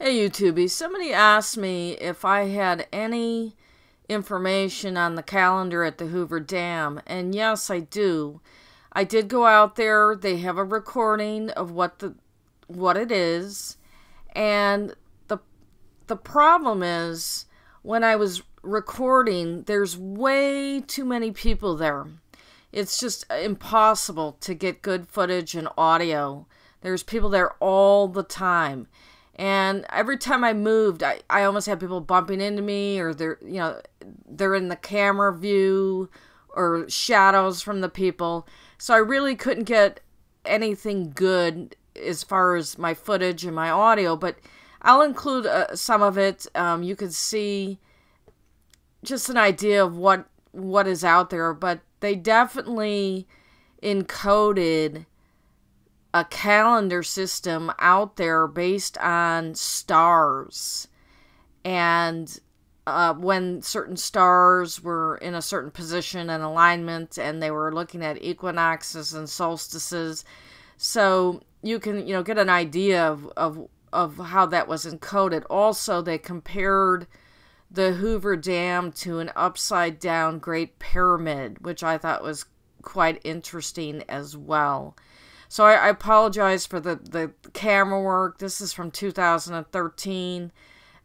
Hey YouTubie, somebody asked me if I had any information on the calendar at the Hoover Dam, and yes, I do. I did go out there. They have a recording of what it is, and the problem is when I was recording, there's way too many people there. It's just impossible to get good footage and audio. There's people there all the time. And every time I moved, I almost had people bumping into me, or they're in the camera view, or shadows from the people. So I really couldn't get anything good as far as my footage and my audio, but I'll include some of it. You can see just an idea of what is out there, but they definitely encoded a calendar system out there based on stars, and when certain stars were in a certain position and alignment, and they were looking at equinoxes and solstices, so you can get an idea of how that was encoded. Also, they compared the Hoover Dam to an upside down Great Pyramid, which I thought was quite interesting as well. So I apologize for the camera work. This is from 2013,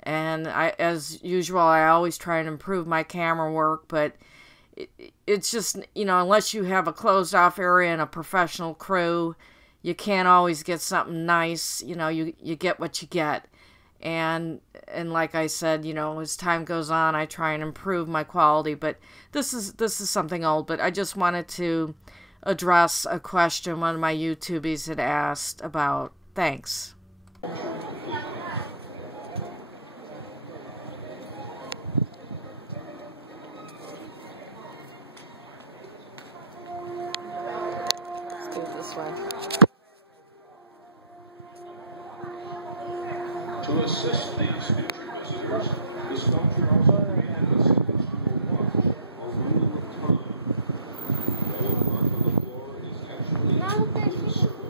and as usual, I always try and improve my camera work, but it's just, unless you have a closed-off area and a professional crew, you can't always get something nice. You get what you get. And like I said, as time goes on, I try and improve my quality, but this is something old, but I just wanted to address a question one of my YouTubies had asked about. Thanks. Let's do it this way. To assist these future visitors, the sculpture also created a signature watch, a rule of time. The mark on the floor is actually a circle.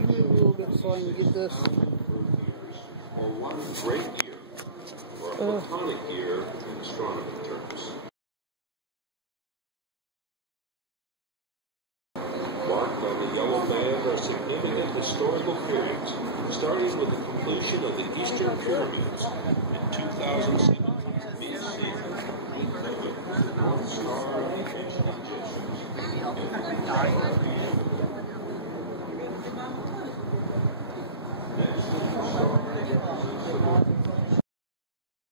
You move a little bit so I can get this. Or one great year, or a platonic year in astronomy terms. Marked on the yellow band are significant historical periods, starting with the completion of the Eastern Pyramids in 2007.